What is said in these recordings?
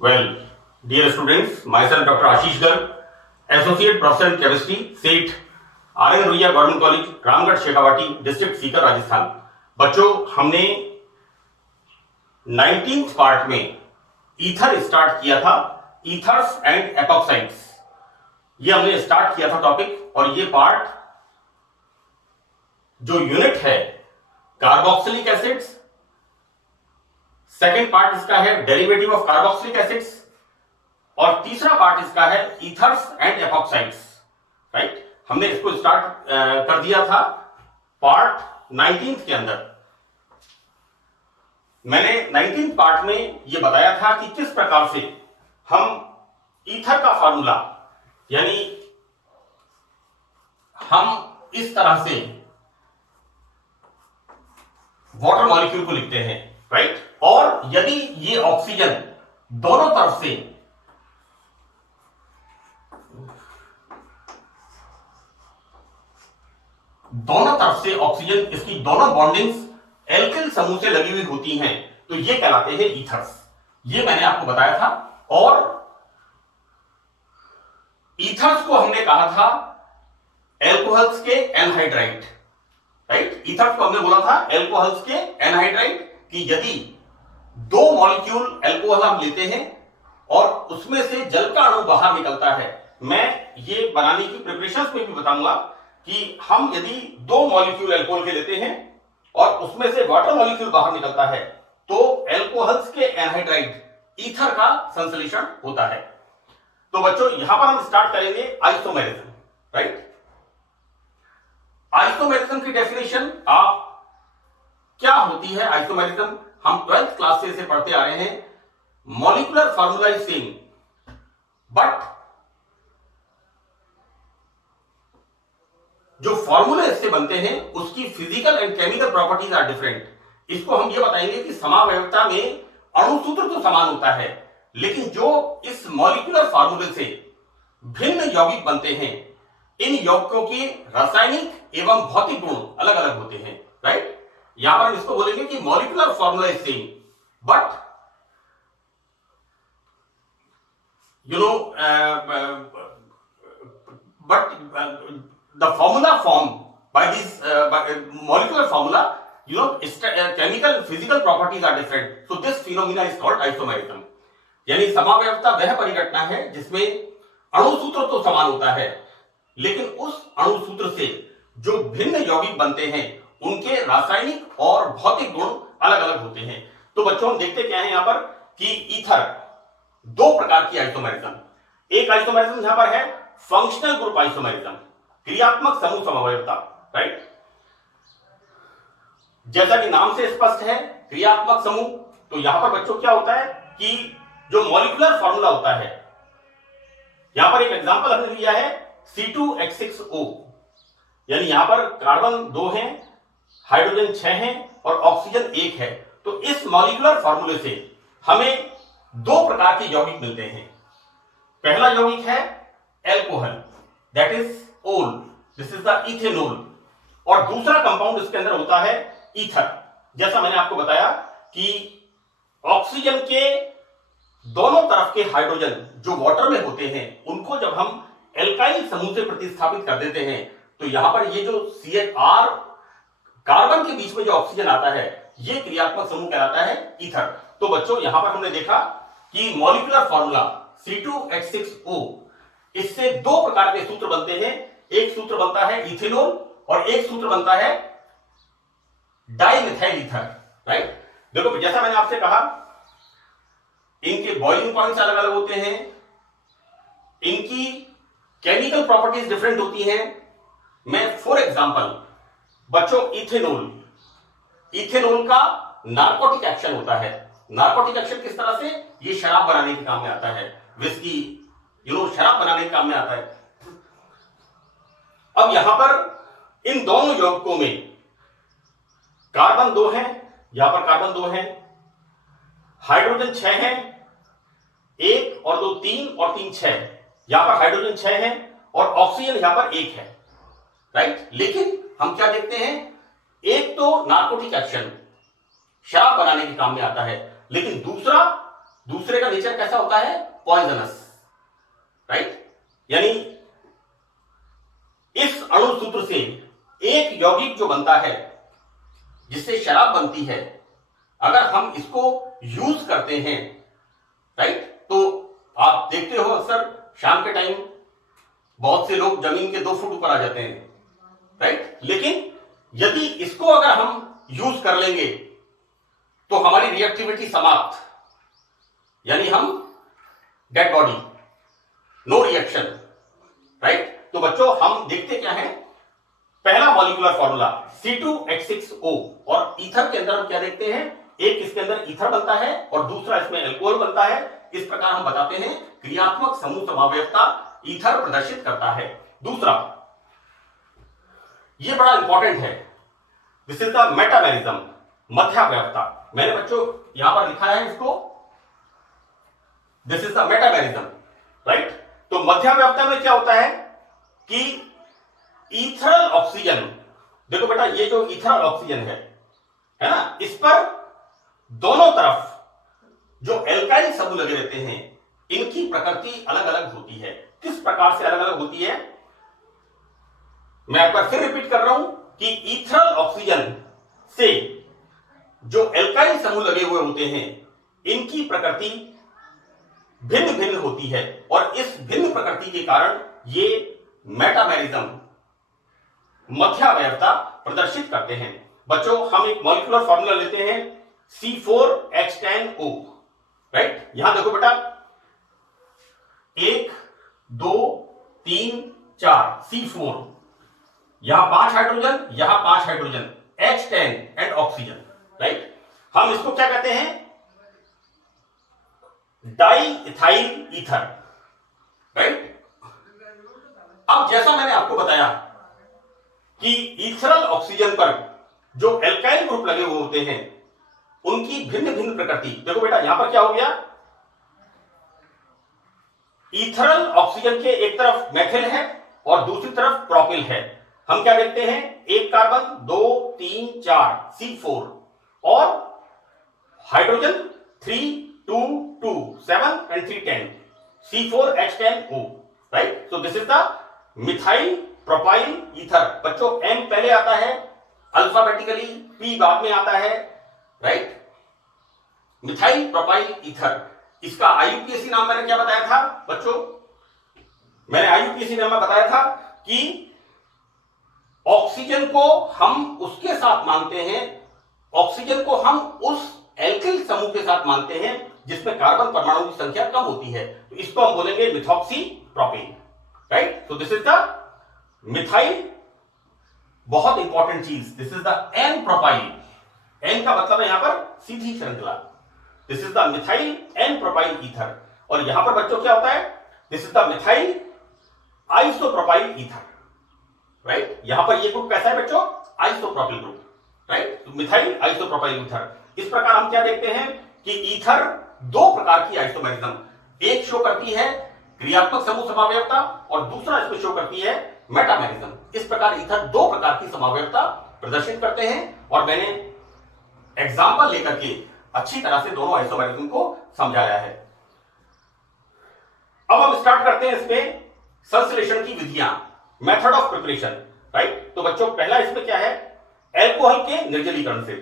Well, dear students, myself Dr. Ashish Garg, Associate Professor in Chemistry, SET, RN Ruia government college, Ramgarh Shekhawati, district Sikar, Rajasthan. बच्चों, हमने 19th part में ether start किया था, ethers and epoxides, ये हमने start किया था टॉपिक। और ये पार्ट जो यूनिट है कार्बोक्सिलिक एसिड्स, सेकेंड पार्ट इसका है डेरिवेटिव ऑफ कार्बोक्सिलिक एसिड्स, और तीसरा पार्ट इसका है ईथर्स एंड एपॉक्साइड्स। राइट, हमने इसको स्टार्ट कर दिया था पार्ट 19th के अंदर। मैंने 19th पार्ट में यह बताया था कि किस प्रकार से हम ईथर का फार्मूला, यानी हम इस तरह से वाटर मॉलिक्यूल को लिखते हैं। राइट, और यदि ये ऑक्सीजन दोनों तरफ से ऑक्सीजन, इसकी दोनों बॉन्डिंग्स एल्किल समूह से लगी हुई होती हैं, तो ये कहलाते हैं ईथर्स। ये मैंने आपको बताया था। और ईथर्स को हमने कहा था एल्कोहल्स के एनहाइड्राइड। राइट, ईथर्स को हमने बोला था एल्कोहल्स के एनहाइड्राइड, कि यदि दो मॉलिक्यूल एल्कोहल हम लेते हैं और उसमें से जल का अणु बाहर निकलता है। मैं ये बनाने की प्रिपरेशंस में भी बताऊंगा कि हम यदि दो मॉलिक्यूल एल्कोहल के लेते हैं और उसमें से वाटर मॉलिक्यूल बाहर निकलता है, तो एल्कोहल्स के एनहाइड्राइड ईथर का संश्लेषण होता है। तो बच्चों, यहां पर हम स्टार्ट करेंगे आइसोमेरिज्म। राइट, आइसोमेरिज्म की डेफिनेशन आप क्या होती है। आइसोमेरिज्म हम 12th क्लास से इसे पढ़ते आ रहे हैं। Molecular formula is same, but जो फॉर्मूले इससे बनते हैं उसकी physical and chemical properties are different. इसको हम ये बताएंगे कि समावयवता में अणुसूत्र तो समान होता है, लेकिन जो इस मॉलिक्यूलर फार्मूले से भिन्न यौगिक बनते हैं, इन यौगिकों के रासायनिक एवं भौतिक गुण अलग अलग होते हैं। राइट, यहां पर हम इसको बोलेंगे कि molecular formula is same, but the formula formed by these molecular formula, chemical physical properties are different, so this phenomena is called isomerism। यानी समावयवता वह परिघटना है जिसमें अणुसूत्र तो समान होता है, लेकिन उस अणुसूत्र से जो भिन्न यौगिक बनते हैं उनके रासायनिक और भौतिक गुण अलग अलग होते हैं। तो बच्चों, हम देखते क्या है यहां पर कि ईथर दो प्रकार की आइसोमेरिज्म। एक आइसोमेरिज्म यहां पर है फंक्शनल ग्रुप आइसोमेरिज्म, क्रियात्मक समूह समवयवता। राइट, जैसा कि नाम से स्पष्ट है क्रियात्मक समूह, तो यहां पर बच्चों क्या होता है कि जो मॉलिक्यूलर फॉर्मूला होता है, यहां पर एक एग्जांपल हमने लिया है C2H6O, यानी यहां पर कार्बन 2 है, हाइड्रोजन 6 है और ऑक्सीजन 1 है। तो इस मॉलिक्यूलर फॉर्मूले से हमें दो प्रकार के यौगिक मिलते हैं। पहला यौगिक है एल्कोहल, दैट इज ओल, दिस इज द इथेनॉल, और दूसरा कंपाउंड इसके अंदर होता है ईथर। जैसा मैंने आपको बताया कि ऑक्सीजन के दोनों तरफ के हाइड्रोजन जो वाटर में होते हैं, उनको जब हम एल्काइल समूह से प्रतिस्थापित कर देते हैं, तो यहां पर ये जो CR कार्बन के बीच में जो ऑक्सीजन आता है, ये क्रियात्मक समूह कहलाता है ईथर। तो बच्चों, यहां पर हमने देखा कि मॉलिक्यूलर फॉर्मूला C2H6O, इससे दो प्रकार के सूत्र बनते हैं। एक सूत्र बनता है इथेनॉल और एक सूत्र बनता है डाइमिथाइल ईथर। राइट, देखो जैसा मैंने आपसे कहा, इनके बॉइलिंग पॉइंट्स अलग अलग होते हैं, इनकी केमिकल प्रॉपर्टीज डिफरेंट होती हैं। मैं फॉर एग्जांपल बच्चों, इथेनॉल का नार्कोटिक एक्शन होता है। नार्कोटिक एक्शन किस तरह से? ये शराब बनाने के काम में आता है, विस्की शराब बनाने के काम में आता है। अब यहां पर इन दोनों यौगिकों में कार्बन 2 है, यहां पर कार्बन 2 है, हाइड्रोजन 6 है, 1 और 2 3 और 3 6, यहां पर हाइड्रोजन 6 है और ऑक्सीजन यहां पर 1 है। राइट, लेकिन हम क्या देखते हैं, एक तो नार्कोटिक एक्शन शराब बनाने के काम में आता है, लेकिन दूसरा दूसरे का नेचर कैसा होता है, पॉइजनस, राइट। यानी इस अणु सूत्र से एक यौगिक जो बनता है जिससे शराब बनती है, अगर हम इसको यूज करते हैं, राइट, तो आप देखते हो अक्सर शाम के टाइम बहुत से लोग जमीन के 2 फुट ऊपर आ जाते हैं, राइट। लेकिन यदि इसको अगर हम यूज कर लेंगे तो हमारी रिएक्टिविटी समाप्त, यानी हम dead body, no reaction, right. तो बच्चों हम देखते क्या है, पहला मॉलिक्यूलर फॉर्मूला C2H6O, और ईथर के अंदर हम क्या देखते हैं, एक इसके अंदर ईथर बनता है और दूसरा इसमें अल्कोहल बनता है। इस प्रकार हम बताते हैं क्रियात्मक समूह समावयवता ईथर प्रदर्शित करता है। दूसरा, ये बड़ा इंपॉर्टेंट है, दिस इज द मेटामेरिज्म, मध्यावयवता। मैंने बच्चों यहां पर लिखा है इसको, this is the metamerism, right. तो मध्यावयवता में क्या होता है कि ईथरल ऑक्सीजन, देखो बेटा ये जो ईथरल ऑक्सीजन है ना, इस पर दोनों तरफ जो एल्काइल समूह लगे रहते हैं, इनकी प्रकृति अलग अलग होती है। किस प्रकार से अलग अलग होती है, मैं एक बार फिर रिपीट कर रहा हूं कि ईथरल ऑक्सीजन से जो एल्काइल समूह लगे हुए होते हैं, इनकी प्रकृति भिन्न भिन्न होती है, और इस भिन्न प्रकृति के कारण ये मेटामेरिज्म, मध्यावयवता प्रदर्शित करते हैं। बच्चों हम एक मॉलिक्यूलर फॉर्मूला लेते हैं C4H10O, राइट। यहां देखो बेटा 1 2 3 4 C4, यहां 5 हाइड्रोजन, यहां 5 hydrogen, H10 and oxygen, right. हम इसको क्या कहते हैं, डाई इथाइल ईथर, राइट। अब जैसा मैंने आपको बताया कि ईथरल ऑक्सीजन पर जो एल्काइल ग्रुप लगे हुए होते हैं, उनकी भिन्न भिन्न प्रकृति, देखो बेटा यहां पर क्या हो गया, ईथरल ऑक्सीजन के एक तरफ मेथिल है और दूसरी तरफ प्रोपिल है। हम क्या देखते हैं, एक कार्बन, 2 3 4 C4, और hydrogen 3 2 2 7 and 3 10 C4H10O, right. So this is the methyl propyl ether. बच्चों M पहले आता है अल्फाबेटिकली, P बाद में आता है, राइट। मिथाइल प्रोपाइल ईथर, इसका IUPAC नाम मैंने क्या बताया था बच्चों, मैंने IUPAC नाम में बताया था कि ऑक्सीजन को हम उसके साथ मानते हैं, ऑक्सीजन को हम उस एल्किल समूह के साथ मानते हैं जिसमें कार्बन परमाणु की संख्या कम होती है, तो इसको हम बोलेंगे मिथॉक्सी प्रोपेन, राइट। तो दिस इज द मिथाइल, बहुत इंपॉर्टेंट चीज, this is the n propyl, n का मतलब है यहां पर सीधी श्रृंखला, this is the methyl n propyl ether. और यहां पर बच्चों क्या होता है, this is the methyl isopropyl ether, right. यहां पर ये ग्रुप कैसा है बच्चों, आइसोप्रोपिल ग्रुप, राइट। तो मिथाइल आइसोप्रोपाइल ईथर। इस प्रकार हम क्या देखते हैं कि ईथर 2 प्रकार की आइसोमेरिज्म, एक शो करती है क्रियात्मक समूह समावयवता और दूसरा इसमें शो करती है मेटामेरिज्म। इस प्रकार ईथर 2 प्रकार की समावयवता प्रदर्शित करते हैं, और मैंने एग्जांपल लेकर के अच्छी तरह से दोनों आइसोमेरिज्म को समझाया है। अब हम स्टार्ट करते हैं इसमें संश्लेषण की विधियां, मेथड ऑफ प्रिपरेशन, राइट। तो बच्चों पहला इसमें क्या है, एल्कोहल के निर्जलीकरण से,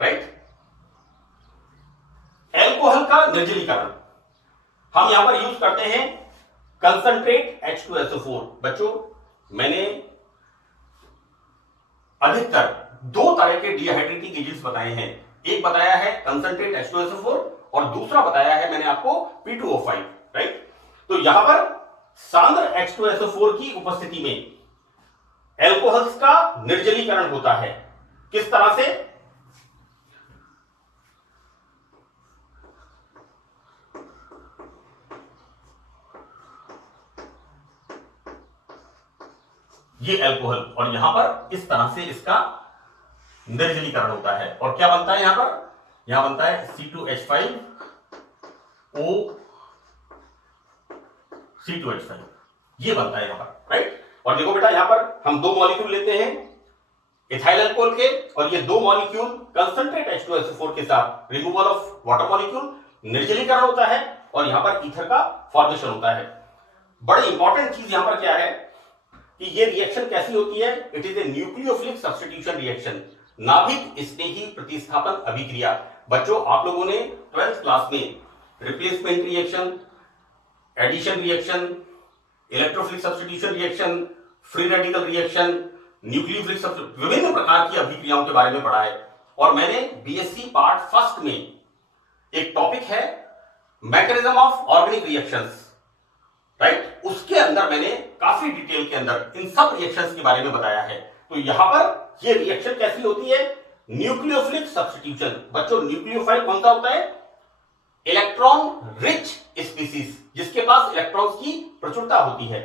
राइट। एल्कोहल का निर्जलीकरण हम यहां पर यूज करते हैं कंसंट्रेट H2SO4। बच्चों मैंने अधिकतर 2 तरह के डिहाइड्रेटिंग एजेंट्स बताए हैं, एक बताया है कंसंट्रेट H2SO4 और दूसरा बताया है मैंने आपको P2O5, राइट। तो यहां पर सांद्र H2SO4 की उपस्थिति में एल्कोहल्स का निर्जलीकरण होता है, किस तरह से, ये एल्कोहल, और यहां पर इस तरह से इसका निर्जलीकरण होता है, और क्या बनता है यहां पर, यहां बनता है C2H5O C2H5, ये बनता है यहां पर, राइट। और देखो बेटा यहां पर हम 2 मॉलिक्यूल लेते हैं इथाइल अल्कोहल के, और ये 2 मॉलिक्यूल कंसंट्रेट H2SO4 के साथ रिमूवल ऑफ वाटर मॉलिक्यूल निर्जलीकरण होता है और यहां पर ईथर का फॉर्मेशन होता है। बड़ी इंपॉर्टेंट चीज यहां पर क्या है कि ये रिएक्शन कैसी होती है, it is a nucleophilic substitution reaction, नाभिक स्नेही प्रतिस्थापन अभिक्रिया। बच्चों आप लोगों ने 12th क्लास में replacement reaction, addition reaction, electrophilic substitution reaction, free radical reaction, nucleophilic substitution, विभिन्न प्रकार की अभिक्रियाओं के बारे में पढ़ा है। और मैंने बीएससी पार्ट फर्स्ट में एक टॉपिक है mechanism of organic reactions, right, उसके अंदर मैंने काफी डिटेल के अंदर इन सब रिएक्शंस के बारे में बताया है। तो यहां पर ये रिएक्शन कैसी होती है, न्यूक्लियोफिलिक सब्स्टिट्यूशन। बच्चों न्यूक्लियोफाइल कौन सा होता है, इलेक्ट्रॉन रिच स्पीसीज, जिसके पास इलेक्ट्रॉन्स की प्रचुरता होती है।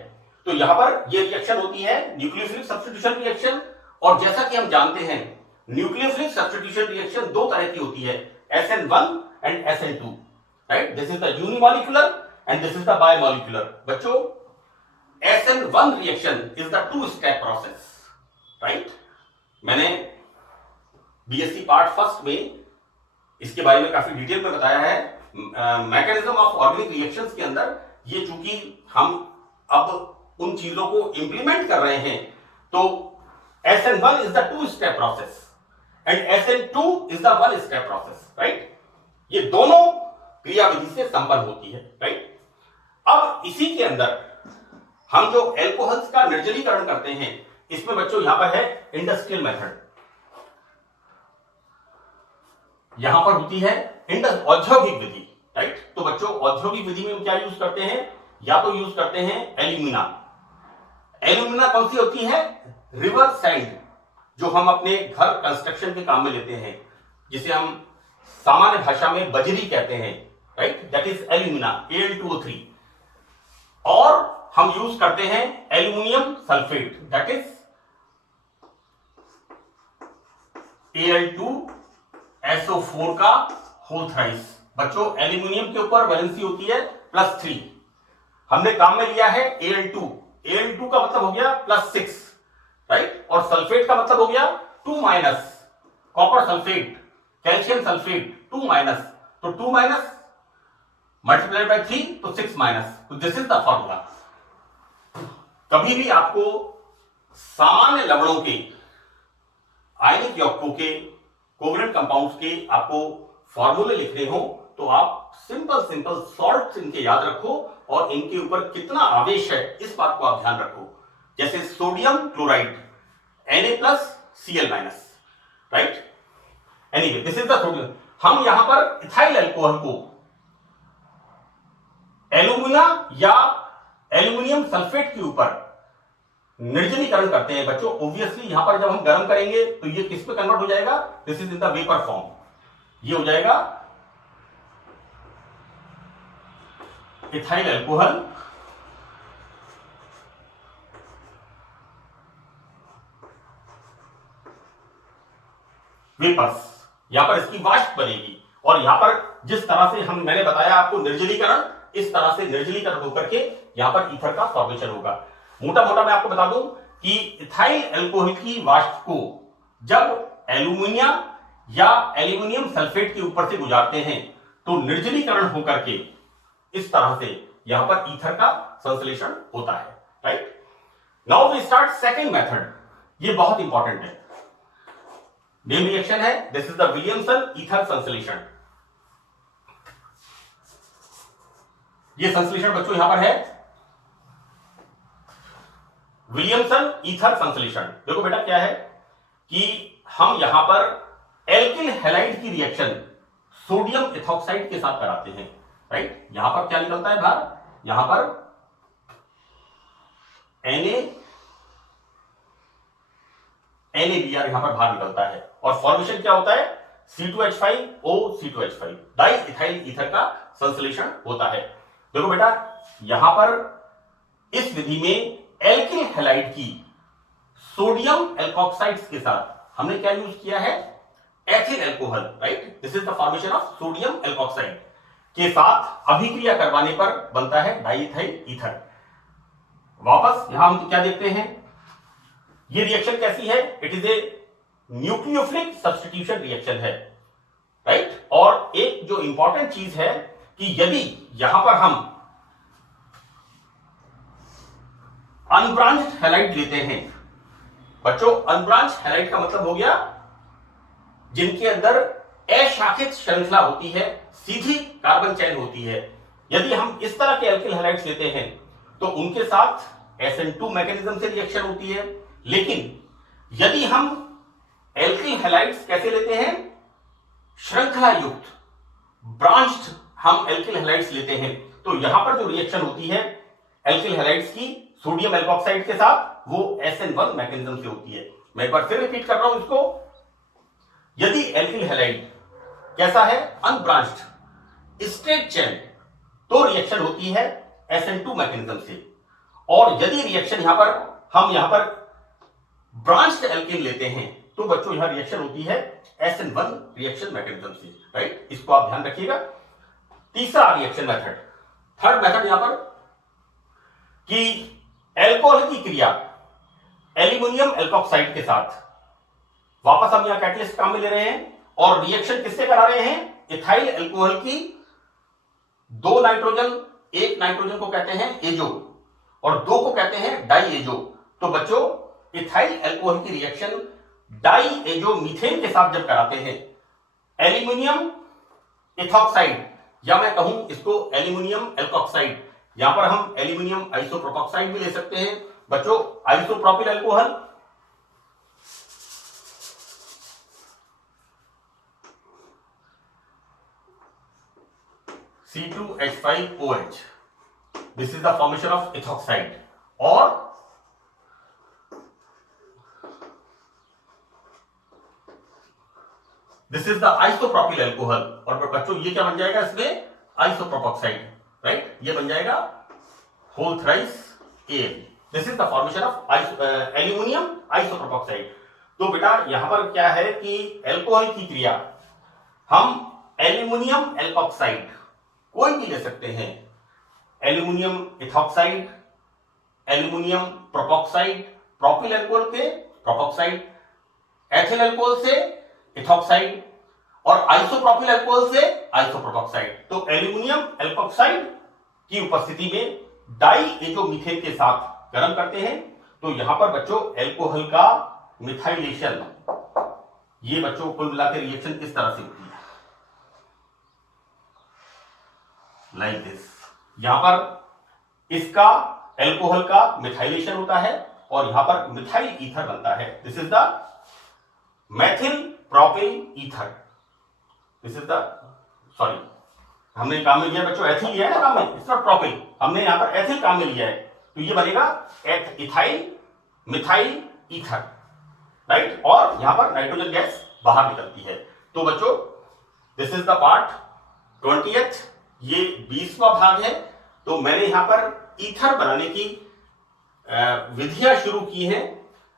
तो यहां पर ये रिएक्शन होती है न्यूक्लियोफिलिक सब्स्टिट्यूशन रिएक्शन। और जैसा कि हम जानते हैं न्यूक्लियोफिलिक सब्स्टिट्यूशन रिएक्शन दो तरह की होती है, SN1 and SN2, right. This is the unimolecular and this is the bimolecular. बच्चों SN1 reaction is the two step process, right. मैंने बीएससी पार्ट फर्स्ट में इसके बारे में काफी डिटेल में बताया है। मैकेनिज्म ऑफ ऑर्गेनिक रिएक्शंस के अंदर ये चूंकि हम अब उन चीजों को इंप्लीमेंट कर रहे हैं, तो SN1 is the two step process and SN2 is the one step process, right. ये दोनों क्रियाविधि से संपन्न होती है, राइट। अब इसी के अंदर हम जो एल्कोहल्स का निर्जलीकरण करते हैं, इसमें बच्चों यहां पर है इंडस्ट्रियल मेथड, यहां पर होती है औद्योगिक विधि, राइट। तो बच्चों औद्योगिक विधि में हम क्या यूज करते हैं, या तो यूज करते हैं एल्यूमिना। एल्यूमिना कौन सी होती है, रिवर सैंड, जो हम अपने घर कंस्ट्रक्शन के काम में लेते हैं, जिसे हम सामान्य भाषा में बजरी कहते हैं, right, that is alumina, Al2O3। और हम यूज करते हैं aluminium sulphate, that is Al2SO4 का होल थ्राइस। बच्चों एल्यूमिनियम के ऊपर वैलेंसी होती है +3, हमने काम में लिया है Al2 का मतलब हो गया +6, राइट। और सल्फेट का मतलब हो गया 2-, कॉपर सल्फेट, कैल्शियम सल्फेट 2-, तो 2- मल्टीप्लाइड बाय 3 तो 6-। तो दिस इज द फॉर्मूला। कभी भी आपको सामान्य लवणों के, आयनिक यौगिकों के, कोवलेंट कंपाउंड्स के आपको फॉर्मूले लिखने हो, तो आप सिंपल सॉल्ट इनके याद रखो और इनके ऊपर कितना आवेश है इस बात को आप ध्यान रखो। जैसे sodium chloride Na+Cl-, right. Anyway this is the sodium. हम यहां पर इथाइल अल्कोहल को एल्यूमिना या एल्यूमिनियम सल्फेट के ऊपर निर्जलीकरण करते हैं। बच्चों ऑब्वियसली यहां पर जब हम गर्म करेंगे तो ये किस पे कन्वर्ट हो जाएगा, this is in the vapour form, ये हो जाएगा इथाइल अल्कोहल वेपर्स। यहां पर इसकी वाष्प बनेगी और यहां पर जिस तरह से मैंने बताया आपको निर्जलीकरण, इस तरह से निर्जलीकरण होकर के यहां पर ईथर का फॉर्मेशन होगा। मोटा मैं आपको बता दूं कि इथाइल अल्कोहल की वाष्प को जब एल्यूमिनिया या एल्यूमिनियम सल्फेट के ऊपर से गुजारते हैं तो निर्जलीकरण होकर के इस तरह से यहां पर ईथर का संश्लेषण होता है, right. Now we start second method, ये बहुत इंपॉर्टेंट है, नेम रिएक्शन है, this is the Williamson ether संश्लेषण। ये संश्लेषण बच्चों यहां पर है विलियमसन ईथर संश्लेषण। देखो बेटा क्या है कि हम यहां पर एल्किल हैलाइड की रिएक्शन सोडियम एथॉक्साइड के साथ कराते हैं, राइट। यहां पर क्या निकलता है बाहर, यहां पर NaBr यहां पर बाहर निकलता है और फॉर्मेशन क्या होता है, C2H5O डाई इथाइल ईथर का संश्लेषण होता है। देखो बेटा यहां पर इस विधि में एल्किल हैलाइड की सोडियम एल्कोक्साइड्स के साथ हमने क्या यूज किया है, ethyl alcohol, right. This is the formation of sodium alkoxide के साथ अभिक्रिया करवाने पर बनता है डाइइथाइल ईथर। वापस यहां हम क्या देखते हैं, ये रिएक्शन कैसी है, it is a nucleophilic substitution reaction है, राइट। और एक जो जो इंपॉर्टेंट चीज है कि यदि यहां पर हम अनब्रांच्ड हैलाइड लेते हैं, बच्चों अनब्रांच्ड हैलाइड का मतलब हो गया जिनके अंदर अशाखित श्रृंखला होती है, सीधी कार्बन चेन होती है। यदि हम इस तरह के एल्किल हैलाइड्स लेते हैं तो उनके साथ SN2 मैकेनिज्म से रिएक्शन होती है। लेकिन यदि हम एल्किल हैलाइड्स कैसे लेते हैं, श्रृंखला युक्त ब्रांच्ड हम एल्किल हैलाइड्स लेते हैं, तो यहां पर जो रिएक्शन होती है एल्किल हैलाइड्स की सोडियम एल्कोक्साइड के साथ, वो SN1 मैकेनिज्म से होती है। मैं एक बार फिर रिपीट कर रहा हूं इसको। यदि एल्किल हैलाइड कैसा है, अनब्रांच्ड स्ट्रेट चेन, तो रिएक्शन होती है SN2 मैकेनिज्म से। और यदि रिएक्शन हम यहां पर ब्रांच्ड एल्किन लेते हैं तो बच्चों यहां रिएक्शन होती है SN1 रिएक्शन मैकेनिज्म से, राइट। इसको आप ध्यान रखिएगा। तीसरा रिएक्शन मेथड, थर्ड मेथड यहां पर कि एल्कोहल की क्रिया एल्यूमिनियम एल्कोक्साइड के साथ, वापस हम यहां कैटलिस्ट काम में ले रहे हैं और रिएक्शन किससे करा रहे हैं, इथाइल एल्कोहल की 2 नाइट्रोजन, एक नाइट्रोजन को कहते हैं एजो और 2 को कहते हैं डाई एजो। तो बच्चों इथाइल एल्कोहल की रिएक्शन डाई एजो मीथेन के साथ जब कराते हैं, एल्यूमिनियम इथॉक्साइड या मैं कहूं इसको एल्यूमिनियम एल्कोक्साइड, यहां पर हम एल्यूमिनियम आइसोप्रोपॉक्साइड भी ले सकते हैं। बच्चों isopropyl alcohol, C2H5OH, this is the formation of ethoxide, और this is the isopropyl alcohol, और बच्चों ये क्या बन जाएगा इसमें, आइसोप्रोपॉक्साइड, राइट। ये बन जाएगा whole thrice Al. This is the formation of aluminium isopropoxide. तो बेटा यहां पर क्या है कि एल्कोहल की क्रिया हम एल्यूमिनियम एल्कोक्साइड कोई भी ले सकते हैं, aluminium ethoxide, aluminium propoxide, propyl alcohol के प्रोपॉक्साइड, एथिल अल्कोहल से इथॉक्साइड और आइसोप्रोपिल अल्कोहल से आइसोप्रोपॉक्साइड। तो एल्यूमिनियम एल्कोक्साइड की उपस्थिति में डाई एजोमीथेन के साथ गर्म करते हैं, तो यहां पर बच्चों एल्कोहल का मिथाइलेशन, ये बच्चों कुल मिलाकर रिएक्शन किस तरह से होती है, लाइक दिस। यहां पर इसका एल्कोहल का मिथाइलेशन होता है और यहां पर मिथाइल ईथर बनता है। This is the methyl propyl ether, this is the, sorry हमने काम में लिया बच्चों एथिल लिया है ना काम में, इट्स नॉट प्रोपिल, हमने यहां पर एथिल काम में लिया है, तो ये बनेगा इथाइल मिथाइल ईथर, राइट। और यहां पर नाइट्रोजन गैस बाहर निकलती है। तो बच्चों this is the part 20th, ये 20वां भाग है। तो मैंने यहां पर ईथर बनाने की विधियां शुरू की हैं,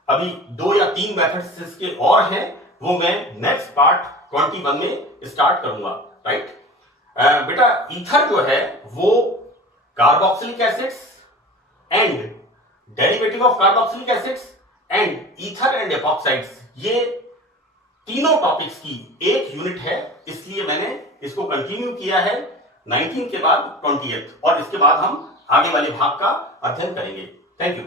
अभी 2 या 3 मेथड्स इसके और हैं, वो मैं नेक्स्ट पार्ट 21 में स्टार्ट करूंगा, राइट। बेटा ईथर जो है वो carboxylic acids and derivative of carboxylic acids and ether and epoxides, ये तीनों टॉपिक्स की एक यूनिट है, इसलिए मैंने इसको कंटिन्यू किया है 19 के बाद 20th, और इसके बाद हम आगे वाले भाग का अध्ययन करेंगे। Thank you.